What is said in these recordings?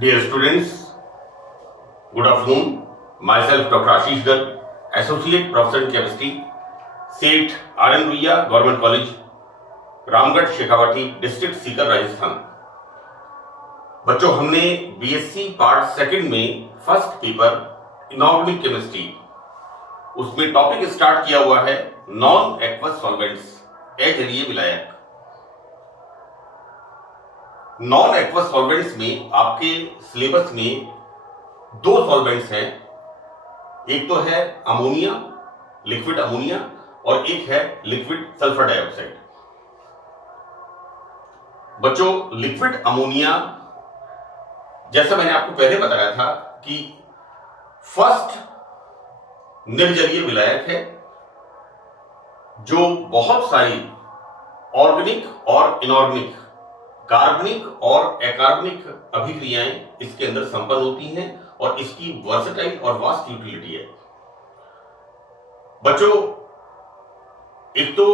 Dear students, good afternoon. Myself, Dr. Ashish Garg, Associate Professor in Chemistry, सेठ RN Ruia government college, Ramgarh Shekhawati, district Sikar, Rajasthan. बच्चों, हमने BSc part second में first paper inorganic chemistry, उसमें topic start किया हुआ है non aqueous solvents, अजलीय विलायक। Non aqueous solvents में आपके सिलेबस में दो सॉल्वेंट्स हैं, एक तो है अमोनिया, लिक्विड अमोनिया, और एक है लिक्विड सल्फर डाइऑक्साइड। बच्चों, लिक्विड अमोनिया जैसा मैंने आपको पहले बताया था कि फर्स्ट निर्जलीय विलायक है जो बहुत सारी ऑर्गेनिक और इनऑर्गेनिक, कार्बनिक और अकार्बनिक अभिक्रियाएं इसके अंदर संपन्न होती हैं और इसकी वर्सेटाइल और वास्ट यूटिलिटी है। बच्चों, एक तो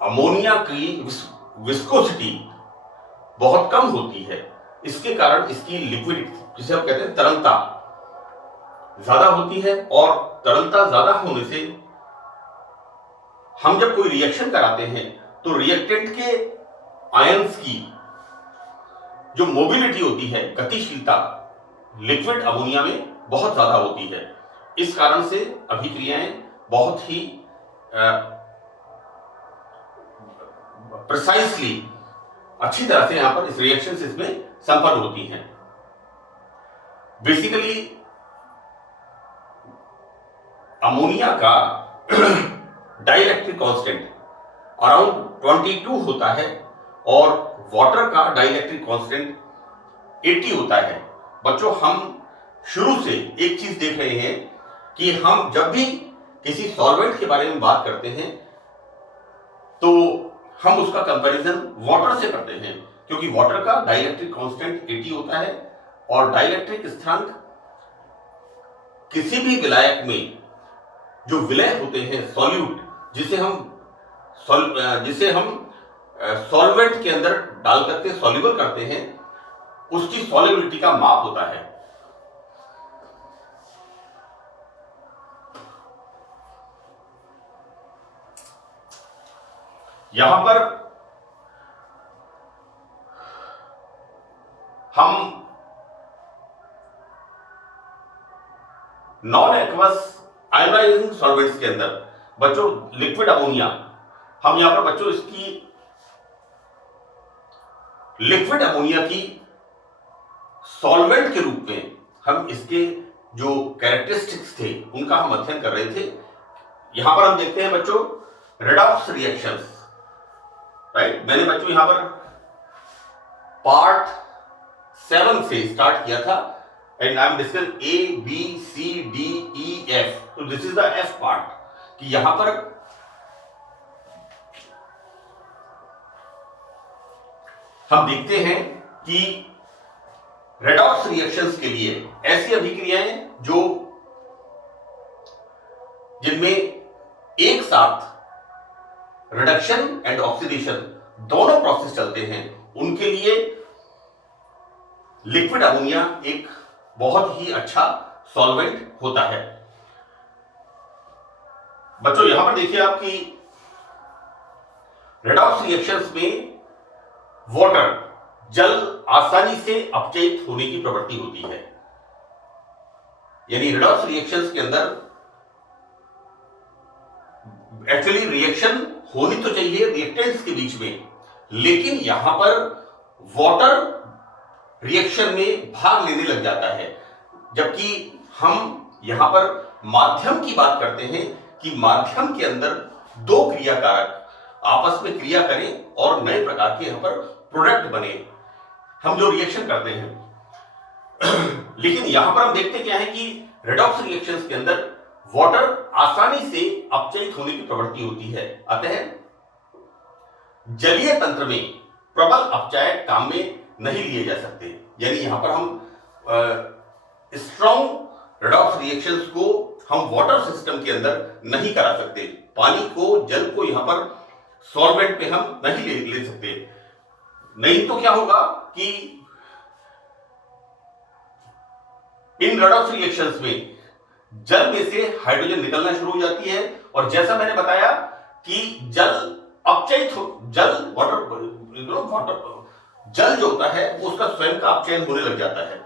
अमोनिया की विस्कोसिटी बहुत कम होती है, इसके कारण इसकी लिक्विड, जिसे हम कहते हैं तरलता, ज्यादा होती है, और तरलता ज्यादा होने से हम जब कोई रिएक्शन कराते हैं तो रिएक्टेंट के आयंस की जो मोबिलिटी होती है, गतिशीलता, लिक्विड अमोनिया में बहुत ज्यादा होती है। इस कारण से अभिक्रियाएं बहुत ही प्रिसाइसली, अच्छी तरह से यहां पर इस रिएक्शन से इसमें संपन्न होती हैं। बेसिकली अमोनिया का डाइलेक्ट्रिक कांस्टेंट अराउंड 22 होता है और वाटर का डाइलेक्ट्रिक कांस्टेंट 80 होता है। बच्चों, हम शुरू से एक चीज देख रहे हैं कि हम जब भी किसी सॉल्वेंट के बारे में बात करते हैं तो हम उसका कंपैरिजन वाटर से करते हैं, क्योंकि वाटर का डाइलेक्ट्रिक कांस्टेंट 80 होता है और डाइलेक्ट्रिक स्थिरांक किसी भी विलायक में जो विलय होते हैं, सॉल्यूट, जिसे हम सॉल्वेंट के अंदर डाल करके सॉल्युबल करते हैं, उसकी सॉल्युबिलिटी का माप होता है। यहां पर हम नॉन एक्वस आयोनाइजिंग सॉल्वेंट्स के अंदर बच्चों लिक्विड अमोनिया, हम यहां पर बच्चों इसकी लिक्विड अमोनिया की सॉल्वेंट के रूप में हम इसके जो कैरेक्टरिस्टिक्स थे उनका हम अध्ययन कर रहे थे। यहां पर हम देखते हैं बच्चों रेडॉक्स रिएक्शंस, राइट। मैंने बच्चों यहां पर पार्ट 7 से स्टार्ट किया था and I am discuss A B C D E F, तो this is the F part, कि यहां पर हम देखते हैं कि रेडॉक्स रिएक्शंस के लिए ऐसी अभिक्रियाएं जिनमें एक साथ रिडक्शन एंड ऑक्सीडेशन दोनों प्रोसेस चलते हैं, उनके लिए लिक्विड अमोनिया एक बहुत ही अच्छा सॉल्वेंट होता है। बच्चों, यहां पर देखिए आप कि रेडॉक्स रिएक्शंस में वाटर, जल आसानी से अपचयित होने की प्रवृत्ति होती है। यानी रेडॉक्स रिएक्शंस के अंदर एक्चुअली रिएक्शन होनी तो चाहिए रिएक्टेंट्स के बीच में, लेकिन यहां पर वाटर रिएक्शन में भाग लेने लग जाता है, जबकि हम यहां पर माध्यम की बात करते हैं कि माध्यम के अंदर दो क्रिया कारक आपस में क्रिया करें और नए प्रकार के यहां पर प्रोडक्ट बने, हम जो रिएक्शन करते हैं। लेकिन यहां पर हम देखते क्या है कि रेडॉक्स रिएक्शंस के अंदर वाटर आसानी से अपचयित होने की प्रवृत्ति होती है, अतः जलीय तंत्र में प्रबल अपचायक काम में नहीं लिए जा सकते। यानी यहां पर हम स्ट्रॉन्ग रेडॉक्स रिएक्शंस को हम वाटर सिस्टम के अंदर नहीं करा सकते। पानी को, जल को यहां पर सॉल्वेंट में हम नहीं ले सकते। नहीं तो क्या होगा कि इन रेडॉक्स रिएक्शंस में जल में से हाइड्रोजन निकलना शुरू हो जाती है और जैसा मैंने बताया कि जल अपचयित जल जो होता है वो उसका स्वयं का अपचयन होने लग जाता है।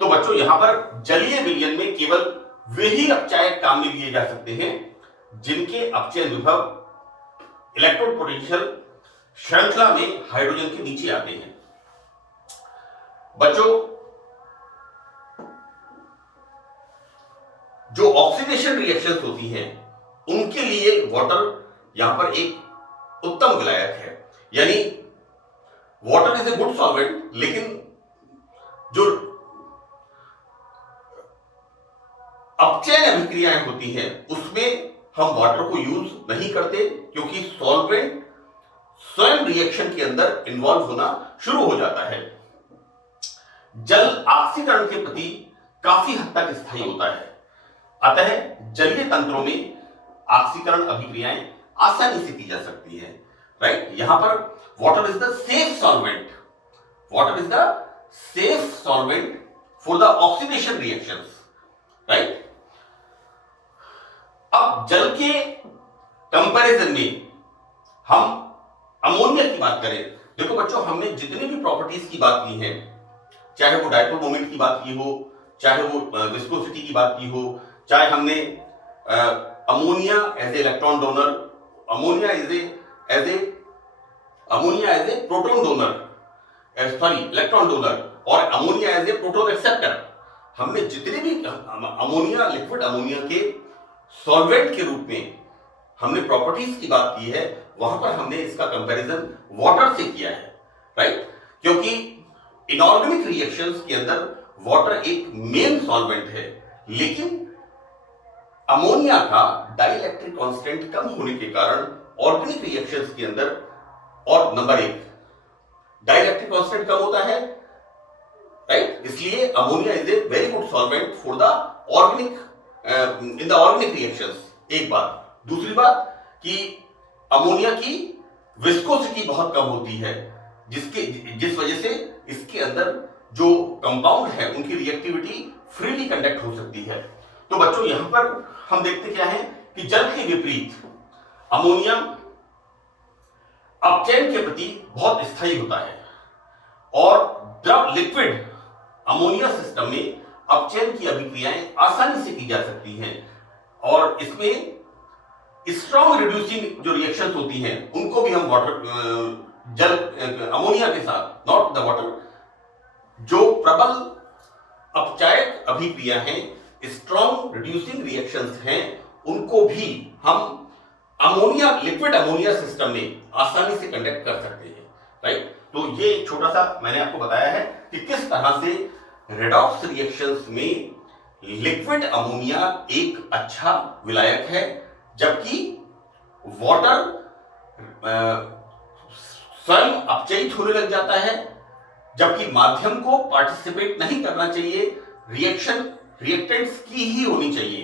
तो बच्चों यहां पर जलीय विलयन में केवल वे ही अपचायक काम में लिए जा सकते हैं जिनके अपचयन विभव इलेक्ट्रोड पोटेंशियल श्रृंखला में हाइड्रोजन के नीचे आते हैं। बच्चों जो ऑक्सीडेशन रिएक्शंस होती हैं उनके लिए वाटर यहां पर एक उत्तम विलायक है, यानी water is a good solvent, लेकिन जो अपचयन अभिक्रियाएं होती हैं उसमें हम वाटर को यूज नहीं करते क्योंकि सॉल्वेंट स्वयं रिएक्शन के अंदर इन्वॉल्व होना शुरू हो जाता है। जल ऑक्सीकरण के प्रति काफी हद तक स्थायी होता है, अतः जलीय तंत्रों में ऑक्सीकरण अभिक्रियाएं आसानी से की जा सकती है। राइट, यहां पर water is the safe solvent, water is the safe solvent for the oxidation reactions. Right, अब जल के कंपैरिजन में हम अमोनिया की बात करें। देखो बच्चों, हमने जितनी भी प्रॉपर्टीज की बात की है, चाहे वो डायपोल मोमेंट की बात की हो, चाहे वो विस्कोसिटी की बात की हो, चाहे हमने ammonia as a electron donor, ammonia as a proton donor, sorry electron donor, और ammonia as a proton acceptor, हमने जितने भी अमोनिया, लिक्विड अमोनिया के सॉल्वेंट के रूप में हमने प्रॉपर्टीज की बात की है, वहां पर हमने इसका कंपैरिजन वाटर से किया है। राइट, क्योंकि इनऑर्गेनिक रिएक्शंस के अंदर वाटर एक मेन सॉल्वेंट है, लेकिन अमोनिया का डाइइलेक्ट्रिक कांस्टेंट कम होने के कारण ऑर्गेनिक रिएक्शंस के अंदर, और नंबर एक डाइइलेक्ट्रिक कांस्टेंट कम होता है, राइट, इसलिए ammonia is a very good solvent for the organic in the organic reactions. एक बात, दूसरी बात कि अमोनिया की विस्कोसिटी बहुत कम होती है, जिस वजह से इसके अंदर जो कंपाउंड है उनकी रिएक्टिविटी फ्रीली कंडक्ट हो सकती है। तो बच्चों यहां पर हम देखते क्या है कि जल के विपरीत अमोनिया अपचयन के प्रति बहुत स्थायी होता है, और द्रव लिक्विड अमोनिया सिस्टम में अपचयन की अभिक्रियाएं आसानी से की जा सकती हैं, और इसमें स्ट्रॉन्ग रिड्यूसिंग जो रिएक्शंस होती हैं उनको भी हम वाटर अमोनिया के साथ, नॉट द वाटर, जो प्रबल अपचायक अभिक्रिया हैं, स्ट्रॉन्ग रिड्यूसिंग रिएक्शंस हैं, उनको भी हम अमोनिया, लिक्विड अमोनिया सिस्टम में आसानी से कंडक्ट कर सकते हैं। राइट, तो ये एक छोटा सा मैंने आपको बताया है कि किस तरह से रेडॉक्स रिएक्शंस में लिक्विड अमोनिया एक अच्छा विलायक है, जबकि वाटर स्वयं अपचयित होने लग जाता है, जबकि माध्यम को पार्टिसिपेट नहीं करना चाहिए, रिएक्टेंट्स की ही होनी चाहिए।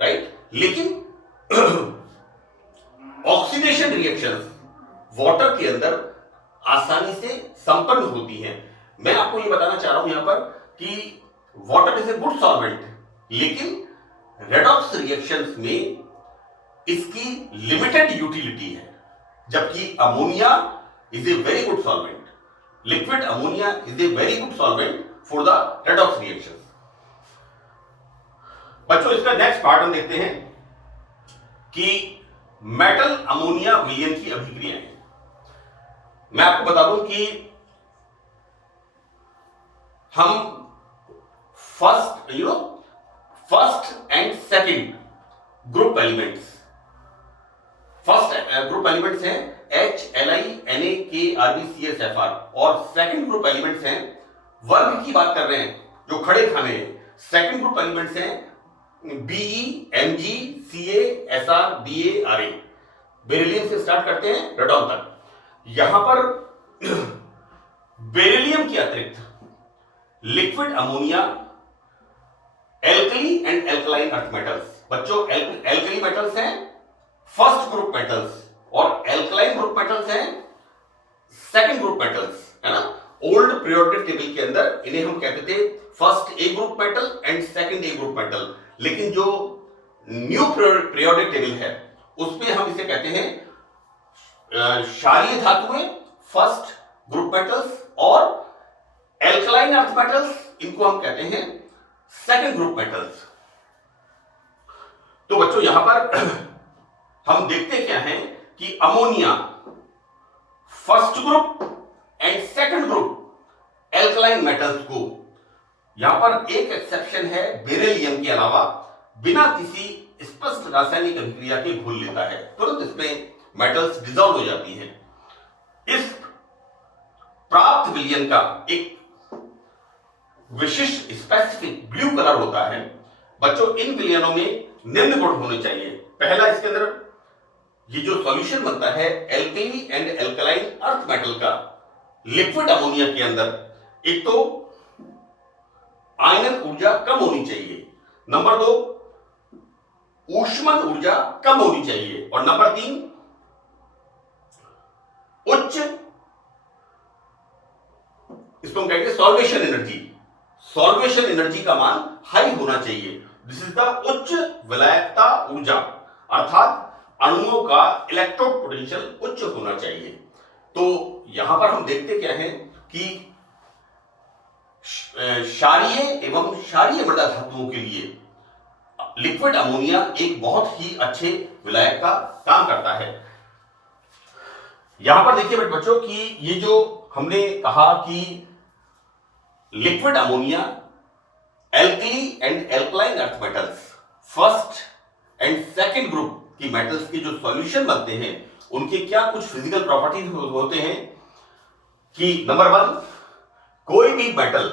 राइट, लेकिन ऑक्सीडेशन रिएक्शंस वाटर के अंदर आसानी से संपन्न होती हैं। मैं आपको ये बताना चाह रहा हूं यहां पर कि water is a good solvent, लेकिन रेडॉक्स रिएक्शंस में इसकी लिमिटेड यूटिलिटी है, जबकि ammonia is a very good solvent, liquid ammonia is a very good solvent for the redox reactions. बच्चों इसका नेक्स्ट पार्ट हम देखते हैं कि मेटल अमोनिया विलयन की अभिक्रियाएं। मैं आपको बता दूं कि हम first and second group elements, first group elements हैं HLi Na K Rb CSFr, और सेकंड ग्रुप एलिमेंट्स हैं, वर्ग की बात कर रहे हैं जो खड़े खाने हैं, सेकंड ग्रुप एलिमेंट्स हैं Be Mg Ca Sr Ba Ra, beryllium से स्टार्ट करते हैं रेडॉन तक। यहां पर बेरिलियम के अतिरिक्त liquid ammonia alkali and alkaline earth metals, बच्चों एल्कली मेटल्स हैं फर्स्ट ग्रुप मेटल्स, और एल्कलाइन ग्रुप मेटल्स हैं सेकंड ग्रुप मेटल्स, है ना। ओल्ड पीरियोडिक टेबल के अंदर इन्हें हम कहते थे first A group metal and second A group metal, लेकिन जो न्यू पीरियोडिक टेबल है उसमें हम इसे कहते हैं क्षारीय धातुएं फर्स्ट ग्रुप मेटल्स और एल्कलाइन अर्थ मेटल्स इनको हम कहते हैं सेकंड ग्रुप मेटल्स। तो बच्चों यहां पर हम देखते क्या हैं कि ammonia first group and second group alkaline metals को, यहां पर एक एक्सेप्शन है, बेरिलियम के अलावा बिना किसी स्पष्ट रासायनिक अभिक्रिया के घुल लेता है, तुरंत इसमें मेटल्स डिसॉल्व हो जाती हैं। इस प्राप्त विलयन का एक विशिष्ट स्पेसिफिक ब्लू कलर होता है। बच्चों इन विलयनों में निम्न गुण होने चाहिए। पहला, इसके अंदर ये जो सॉल्यूशन बनता है alkali and alkaline earth metal का लिक्विड अमोनिया के अंदर, एक तो आयनन ऊर्जा कम होनी चाहिए, नंबर 2 ऊष्मन ऊर्जा कम होनी चाहिए, और नंबर 3 उच्च, इसको हम कहेंगे सॉल्वेशन एनर्जी, सॉल्वेशन एनर्जी का मान हाई होना चाहिए। दिस इज द उच्च विलायकता ऊर्जा, अर्थात अणुओं का इलेक्ट्रोड पोटेंशियल उच्च होना चाहिए। तो यहां पर हम देखते क्या है कि क्षारीय एवं क्षारीय मृदा धातुओं के लिए लिक्विड अमोनिया एक बहुत ही अच्छे विलायक का काम करता है। यहां पर देखिए बच्चों कि ये जो हमने कहा कि liquid ammonia alkali and alkaline earth metals first and second group की मेटल्स के जो सॉल्यूशन बनते हैं उनके क्या कुछ फिजिकल प्रॉपर्टीज होते हैं कि नंबर 1, कोई भी मेटल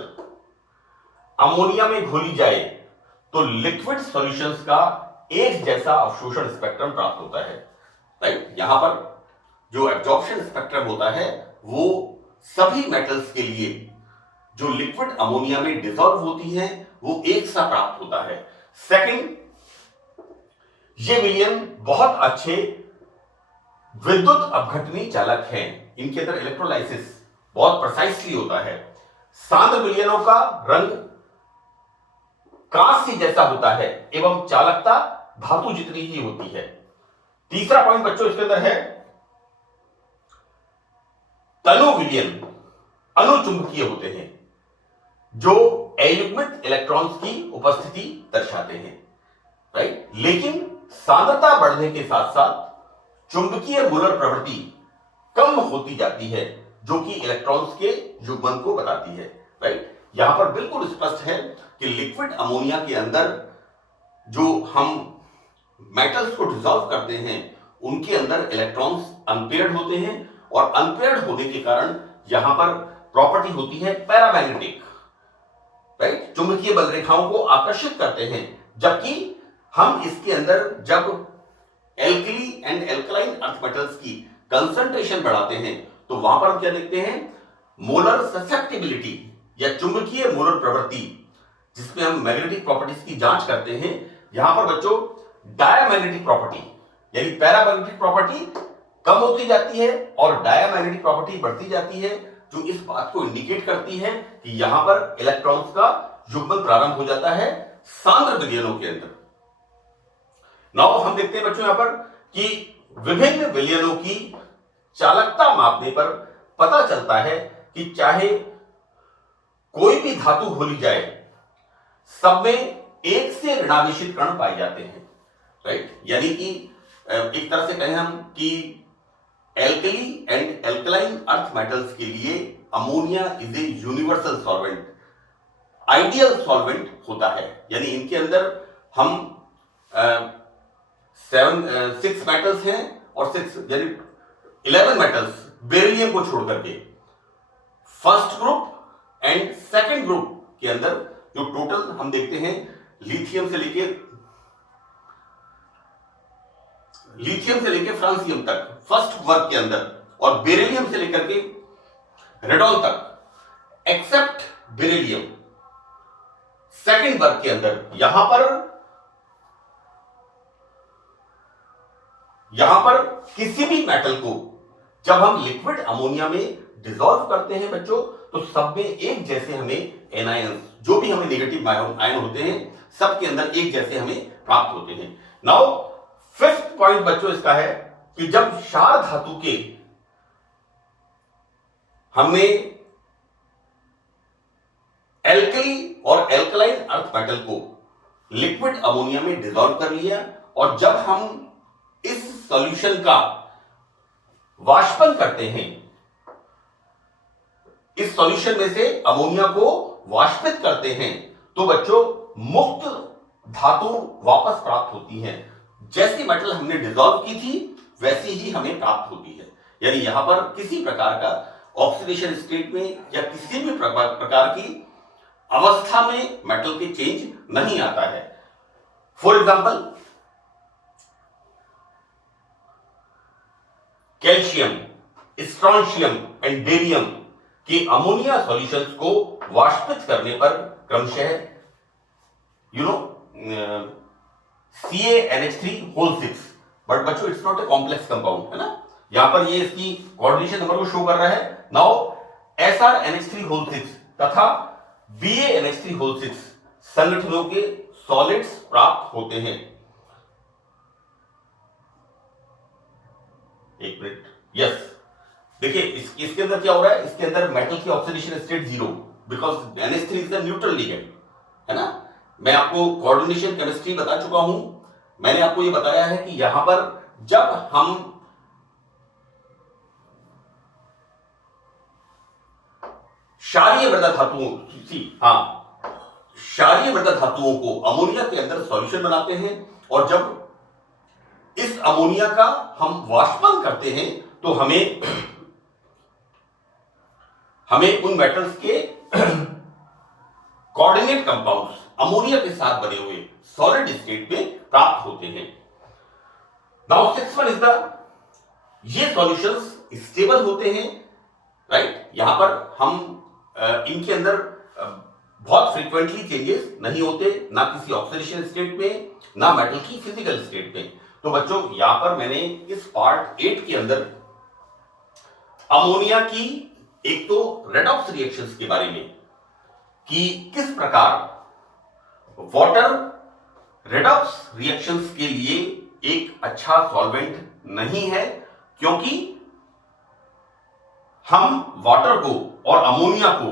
अमोनिया में घोली जाए तो लिक्विड सॉल्यूशंस का एक जैसा अवशोषण स्पेक्ट्रम प्राप्त होता है, राइट। यहां पर जो एब्जॉर्प्शन स्पेक्ट्रम होता है वो सभी मेटल्स के लिए जो लिक्विड अमोनिया में डिसॉल्व होती है वो एक सा प्राप्त होता है। सेकंड, ये विलयन बहुत अच्छे विद्युत अपघटनी चालक हैं, इनके अंदर इलेक्ट्रोलाइसिस बहुत प्रिसाइसली होता है। सांद्र विलयनों का रंग कांस्य जैसा होता है एवं चालकता धातु जितनी ही होती है। तीसरा पॉइंट बच्चों इसके अंदर है तनु विलयन अनुचुंबकीय होते हैं जो अयुग्मित इलेक्ट्रॉन्स की उपस्थिति दर्शाते हैं, राइट। लेकिन सांद्रता बढ़ने के साथ साथ चुंबकीय मूलर प्रवृत्ति कम होती जाती है जो कि इलेक्ट्रॉन्स के युग्मन को बताती है, राइट। यहां पर बिल्कुल स्पष्ट है कि लिक्विड अमोनिया के अंदर जो हम मेटल्स को डिसॉल्व करते हैं उनके अंदर इलेक्ट्रॉन्स अनपेयर्ड होते हैं और अनपेयर्ड होने के कारण यहां पर प्रॉपर्टी होती है पैरामैग्नेटिक, राइट। चुंबकीय बल रेखाओं को आकर्षित करते हैं, जबकि हम इसके अंदर जब alkali and alkaline earth metals की कंसंट्रेशन बढ़ाते हैं तो वहां पर हम क्या देखते हैं, मोलर ससेप्टिबिलिटी या चुंबकीय मोलर प्रवृत्ति, जिसमें हम मैग्नेटिक प्रॉपर्टीज की जांच करते हैं। यहां पर बच्चों डायमैग्नेटिक प्रॉपर्टी यानी पैरामैग्नेटिक प्रॉपर्टी कम होती जाती है और डायमैग्नेटिक प्रॉपर्टी बढ़ती जाती है, जो इस बात को इंडिकेट करती है कि यहां पर इलेक्ट्रॉन्स का युग्मन प्रारंभ हो जाता है सांद्र विलयनों के अंदर। नाउ हम देखते हैं बच्चों यहां पर कि विभिन्न विलयनों की चालकता मापने पर पता चलता है कि चाहे कोई भी धातु घोली जाए सब में एक से ऋणावेशित कण पाए जाते हैं, राइट। यानी कि एक तरह से कहें हम कि alkali and alkaline earth metals के लिए ammonia is a universal solvent, ideal solvent होता है। यानी इनके अंदर हम 6 मेटल्स हैं और 6 यानी 11 मेटल्स बेरिलियम को छोड़ करके first group and second group के अंदर जो टोटल हम देखते हैं लिथियम से लेके फ्रांसियम तक फर्स्ट वर्ग के अंदर और बेरिलियम से लेकर के रेडॉन तक एक्सेप्ट बेरिलियम सेकंड वर्ग के अंदर यहां पर किसी भी मेटल को जब हम लिक्विड अमोनिया में डिसॉल्व करते हैं बच्चों तो सब में एक जैसे हमें एनायंस, जो भी हमें नेगेटिव आयन होते हैं, सबके अंदर एक जैसे हमें प्राप्त होते हैं। नाउ फिफ्थ पॉइंट बच्चों इसका है कि जब क्षार धातु के हमने एल्कली और एल्कलाइन अर्थ मेटल को लिक्विड अमोनिया में डिसॉल्व कर लिया, और जब हम इस सॉल्यूशन का वाष्पन करते हैं, इस सॉल्यूशन में से अमोनिया को वाष्पित करते हैं, तो बच्चों मुक्त धातु वापस प्राप्त होती है। जैसी मेटल हमने डिसॉल्व की थी वैसी ही हमें प्राप्त होती है। यानी यहां पर किसी प्रकार का ऑक्सीडेशन स्टेट में या किसी भी प्रकार की अवस्था में मेटल के चेंज नहीं आता है। For example, calcium, strontium and barium के अमोनिया सॉल्यूशंस को वाष्पित करने पर क्रमशः CaNH3 बट बच्चों it's not a complex compound, है ना। यहां पर ये इसकी कोऑर्डिनेशन नंबर को शो कर रहा है। नाउ SrNH3 तथा BaNH3 संगठनों के सॉलिड्स प्राप्त होते हैं। एक मिनट, यस, देखिए इसके अंदर क्या हो रहा है, इसके अंदर मेटल की oxidation state 0, because NH3 is the neutral ligand, है ना। मैं आपको कोऑर्डिनेशन केमिस्ट्री बता चुका हूं। मैंने आपको ये बताया है कि यहां पर जब हम क्षारीय मृदा धातुओं क्षारीय मृदा धातुओं को अमोनिया के अंदर सॉल्यूशन बनाते हैं, और जब इस अमोनिया का हम वाष्पन करते हैं तो हमें उन मेटल्स के कोऑर्डिनेट कंपाउंड्स अमोनिया के साथ बने हुए सॉलिड स्टेट में प्राप्त होते हैं। Now six one is the, ये सॉल्यूशंस स्टेबल होते हैं, राइट। यहां पर हम इनके अंदर बहुत फ्रीक्वेंटली चेंजेस नहीं होते, ना किसी ऑक्सीडेशन स्टेट में, ना मेटल की फिजिकल स्टेट में। तो बच्चों यहां पर मैंने इस पार्ट 8 के अंदर अमोनिया की एक तो रेडॉक्स रिएक्शंस के बारे में, कि किस प्रकार वाटर रेडॉक्स रिएक्शंस के लिए एक अच्छा सॉल्वेंट नहीं है, क्योंकि हम वाटर को और अमोनिया को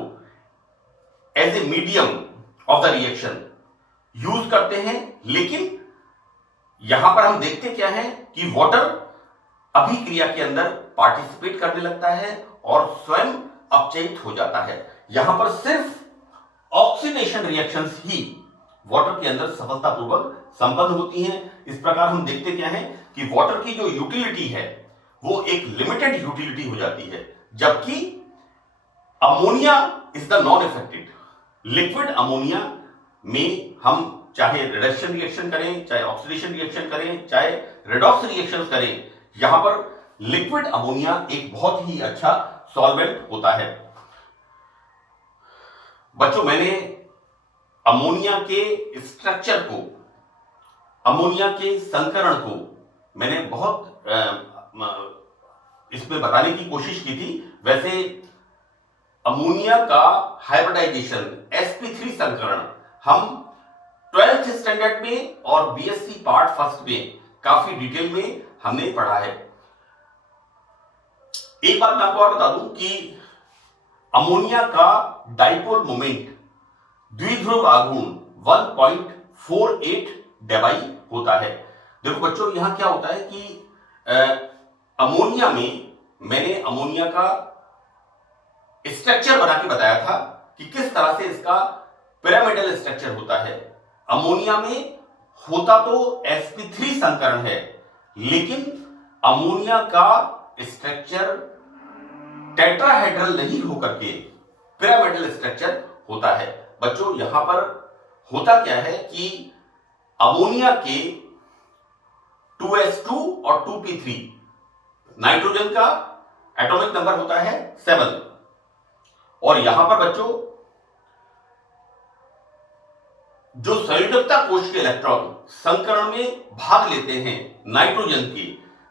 as a medium of the reaction use करते हैं। लेकिन यहां पर हम देखते क्या है कि वाटर अभिक्रिया के अंदर पार्टिसिपेट करने लगता है और स्वयं अपचयित हो जाता है। यहां पर सिर्फ ऑक्सीडेशन रिएक्शंस ही वाटर के अंदर सफलतापूर्वक संपन्न होती हैं। इस प्रकार हम देखते क्या है कि वाटर की जो यूटिलिटी है वो एक लिमिटेड यूटिलिटी हो जाती है, जबकि ammonia is the non affected. Liquid ammonia में हम चाहे रिडक्शन रिएक्शन करें, चाहे ऑक्सीडेशन रिएक्शन करें, चाहे रेडॉक्स रिएक्शन करें, यहां पर लिक्विड अमोनिया एक बहुत ही अच्छा सॉल्वेंट होता है। बच्चों मैंने अमोनिया के स्ट्रक्चर को, अमोनिया के संकरण को मैंने बहुत इसमें बताने की कोशिश की थी। वैसे अमोनिया का हाइब्रिडाइजेशन sp3 संकरण हम 12th स्टैंडर्ड में और बीएससी पार्ट फर्स्ट में काफी डिटेल में हमने पढ़ा है। एक बात मैं आपको और बता दूं कि अमोनिया का डाइपोल मोमेंट द्विध्रुव आघूर्ण 1.48 डेबाई होता है। देखो बच्चों यहां क्या होता है कि अमोनिया में मैंने अमोनिया का स्ट्रक्चर बना के बताया था कि किस तरह से इसका पिरामिडल स्ट्रक्चर होता है। अमोनिया में होता तो sp3 संकरण है, लेकिन अमोनिया का स्ट्रक्चर टेट्राहेड्रल नहीं होकर के पिरामिडल स्ट्रक्चर होता है। बच्चों यहां पर होता क्या है कि अमोनिया के 2s2 और 2p3, नाइट्रोजन का एटॉमिक नंबर होता है 7, और यहां पर बच्चों जो संयोजकता कोश के इलेक्ट्रॉन संकरण में भाग लेते हैं नाइट्रोजन के,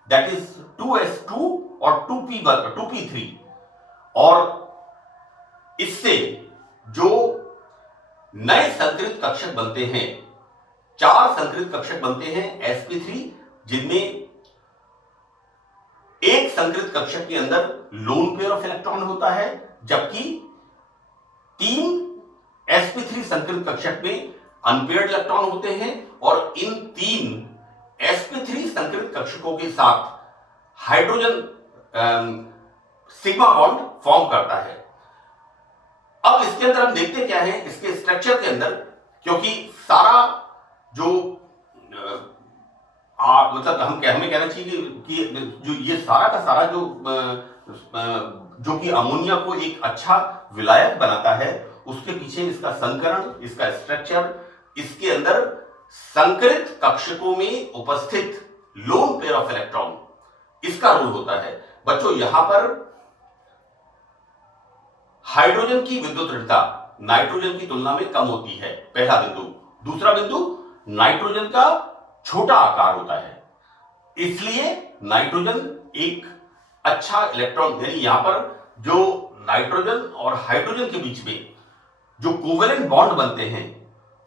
दैट इज 2s2 और 2p3, और इससे जो नए संकरित कक्षक बनते हैं, 4 संकरित कक्षक बनते हैं sp3, जिनमें एक संकरित कक्षक के अंदर लोन पेयर ऑफ इलेक्ट्रॉन होता है, जबकि 3 sp3 संकरित कक्षक में अनपेयर्ड इलेक्ट्रॉन होते हैं, और इन 3 sp3 संकरित कक्षकों के साथ हाइड्रोजन सिग्मा बॉन्ड फॉर्म करता है। अब इसके अंदर हम देखते क्या है, इसके स्ट्रक्चर के अंदर, क्योंकि सारा जो मतलब हमें कहना चाहिए कि जो ये सारा का सारा जो कि अमोनिया को एक अच्छा विलायक बनाता है, उसके पीछे इसका संकरण, इसका स्ट्रक्चर, इसके अंदर संकरित कक्षकों में उपस्थित लोन पेयर ऑफ इलेक्ट्रॉन, इसका रोल होता है। बच्चों यहां पर हाइड्रोजन की विद्युत ऋणता नाइट्रोजन की तुलना में कम होती है, पहला बिंदु। दूसरा बिंदु, नाइट्रोजन का छोटा आकार होता है, इसलिए नाइट्रोजन एक अच्छा इलेक्ट्रॉन, यानी यहां पर जो नाइट्रोजन और हाइड्रोजन के बीच में जो कोवेलेंट बॉन्ड बनते हैं,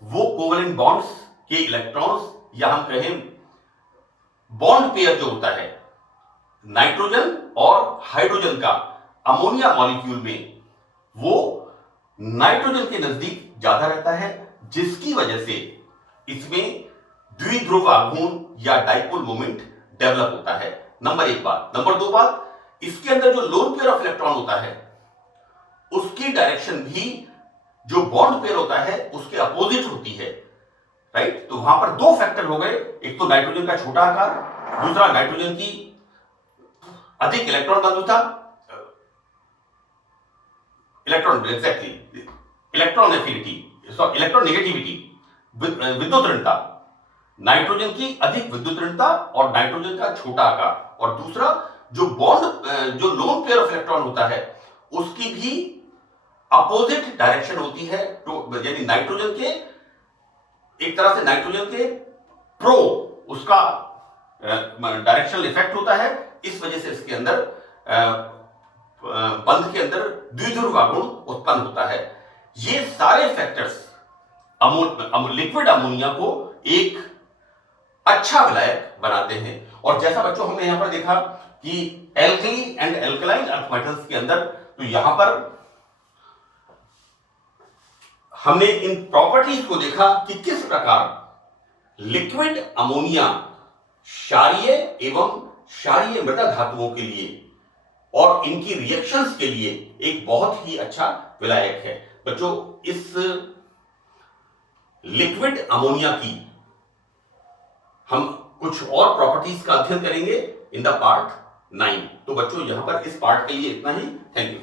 वो कोवेलेंट बॉन्ड्स के इलेक्ट्रॉन्स, या हम कहें बॉन्ड पेयर जो होता है नाइट्रोजन और हाइड्रोजन का अमोनिया मॉलिक्यूल में, वो नाइट्रोजन के नजदीक ज्यादा रहता है, जिसकी वजह से इसमें द्विध्रुव आघूर्ण या डाइपोल मोमेंट डेवलप होता है। नंबर 1 बात। नंबर 2 बात, इसके अंदर जो लोन पेयर ऑफ इलेक्ट्रॉन होता है, उसकी डायरेक्शन भी जो बॉन्ड पेयर होता है उसके अपोजिट होती है, राइट। तो वहां पर 2 फैक्टर हो गए, एक तो नाइट्रोजन का छोटा आकार, दूसरा नाइट्रोजन की अधिक इलेक्ट्रॉन बंधुता, इलेक्ट्रॉन एफिनिटी, इलेक्ट्रॉन नेगेटिविटी, विद्युत ऋणता, नाइट्रोजन की अधिक विद्युत ऋणता और नाइट्रोजन का छोटा आकार, और दूसरा जो बॉन्ड जो लोन पेयर ऑफ इलेक्ट्रॉन होता है उसकी भी अपोजिट डायरेक्शन होती है। तो यानी नाइट्रोजन के, एक तरह से नाइट्रोजन के प्रो उसका डायरेक्शनल इफेक्ट होता है, इस वजह से इसके अंदर बंध के अंदर द्विध्रुव आघूर्ण उत्पन्न होता है। ये सारे फैक्टर्स लिक्विड अमोनिया को एक अच्छा विलायक बनाते हैं। और जैसा बच्चों हमने यहां पर देखा कि alkali and alkaline earth metals के अंदर, तो यहां पर हमने इन प्रॉपर्टीज को देखा कि किस प्रकार लिक्विड अमोनिया क्षारीय एवं क्षारीय मृदा धातुओं के लिए और इनकी रिएक्शंस के लिए एक बहुत ही अच्छा विलायक है। बच्चों इस लिक्विड अमोनिया की हम कुछ और प्रॉपर्टीज का अध्ययन करेंगे इन द पार्ट 9। तो बच्चों यहां पर इस पार्ट के लिए इतना ही। Thank you.